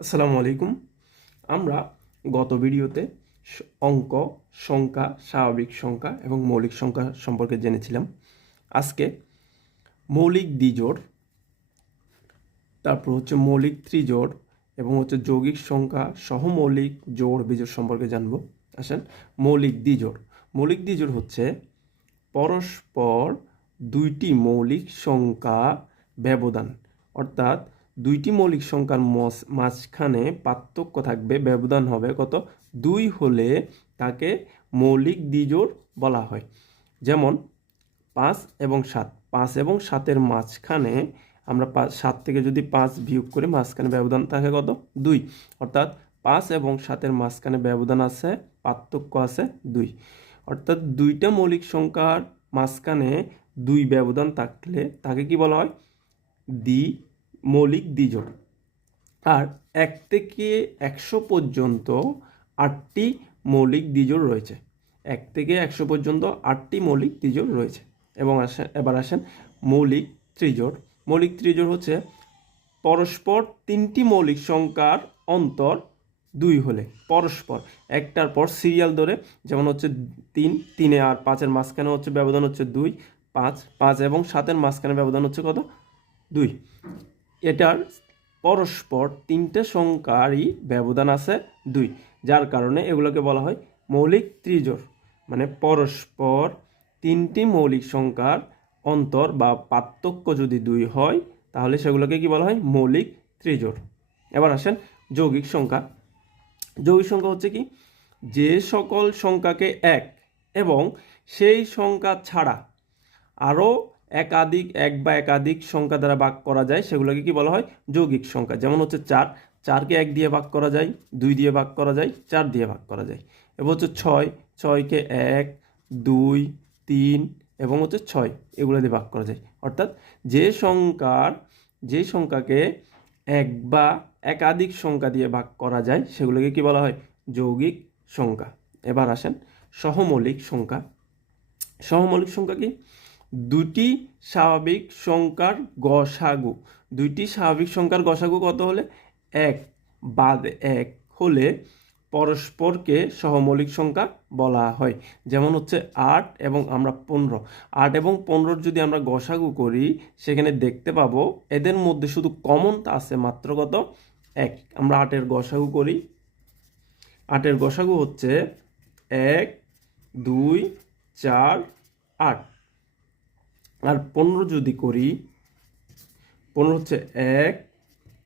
আসসালামু আলাইকুম। আমরা গত ভিডিওতে অঙ্ক, সংখ্যা, স্বাভাবিক সংখ্যা এবং মৌলিক সংখ্যা সম্পর্কে জেনেছিলাম। আজকে মৌলিক দ্বিজোড়, তারপর হচ্ছে মৌলিক ত্রিজোড় এবং হচ্ছে যৌগিক সংখ্যা সহমৌলিক জোড় বিজোড় সম্পর্কে জানব। আসেন, মৌলিক দ্বিজোড়। মৌলিক দ্বিজোড় হচ্ছে পরস্পর দুইটি মৌলিক সংখ্যা ব্যবধান, অর্থাৎ দুইটি মৌলিক সংখ্যার মাঝখানে পার্থক্য থাকবে, ব্যবধান হবে কত, 2 হলে তাকে মৌলিক দ্বিজোড় বলা হয়। যেমন 5 এবং 7, 5 এবং 7-এর মাঝখানে আমরা 7 থেকে যদি 5 বিয়োগ করি, মাঝখানে ব্যবধান থাকে কত, 2, অর্থাৎ 5 এবং 7-এর মাঝখানে ব্যবধান আছে, পার্থক্য আছে 2, অর্থাৎ দুইটা মৌলিক সংখ্যার মাঝখানে 2 ব্যবধান থাকলে তাকে কি বলা হয়, মৌলিক দ্বিজোড়। আর 1 থেকে 100 পর্যন্ত 8টি মৌলিক দ্বিজোড় রয়েছে। 1 থেকে 100 পর্যন্ত 8টি মৌলিক দ্বিজোড় রয়েছে। এবং এবার আসেন মৌলিক ত্রিজোড়। মৌলিক ত্রিজোড় হচ্ছে পরস্পর 3টি মৌলিক সংখ্যার অন্তর 2 হলে, পরস্পর একটার পর সিরিয়াল ধরে, যেমন হচ্ছে 3 আর 5-এর মাঝখানে হচ্ছে ব্যবধান হচ্ছে 2, 5 এবং 7-এর মাঝখানে ব্যবধান হচ্ছে কত, 2। এটার পরস্পর 3টে সংখ্যারই ব্যবধান আছে 2, যার কারণে এগুলোকে বলা হয় মৌলিক ত্রিজোড়। মানে পরস্পর 3টি মৌলিক সংখ্যার অন্তর বা পার্থক্য যদি 2 হয়, তাহলে সেগুলোকে কি বলা হয়, মৌলিক ত্রিজোড়। এবার আসেন যৌগিক সংখ্যা। যৌগিক সংখ্যা হচ্ছে কি, যে সকল সংখ্যাকে 1 এবং সেই সংখ্যা ছাড়া আরও এক বা একাধিক সংখ্যা দ্বারা ভাগ করা যায়, সেগুলোকে কি বলা হয়, যৌগিক সংখ্যা। যেমন হচ্ছে 4কে 1 দিয়ে ভাগ করা যায়, 2 দিয়ে ভাগ করা যায়, 4 দিয়ে ভাগ করা যায়। এবার হচ্ছে 6কে 1, 2, 3 এবং হচ্ছে 6 এগুলো দিয়ে ভাগ করা যায়। অর্থাৎ যে সংখ্যাকে 1 বা একাধিক সংখ্যা দিয়ে ভাগ করা যায়, সেগুলোকে কি বলা হয়, যৌগিক সংখ্যা। এবার আসেন সহমৌলিক সংখ্যা। সহমৌলিক সংখ্যা কি, দুটি স্বাভাবিক সংখ্যার গসাগু। দুইটি স্বাভাবিক সংখ্যার গসাগু কত হলে, 1 বাদ 1 হলে পরস্পরকে সহমৌলিক সংখ্যা বলা হয়। যেমন হচ্ছে 8 এবং আমরা 15। 8 এবং 15 যদি আমরা গসাগু করি, সেখানে দেখতে পাবো এদের মধ্যে শুধু কমনটা আছে মাত্র কত, 1। আমরা 8-এর গসাগু করি। 8-এর গসাগু হচ্ছে 1, 2, 4, 8। আর 15 যদি করি, 15 হচ্ছে 1,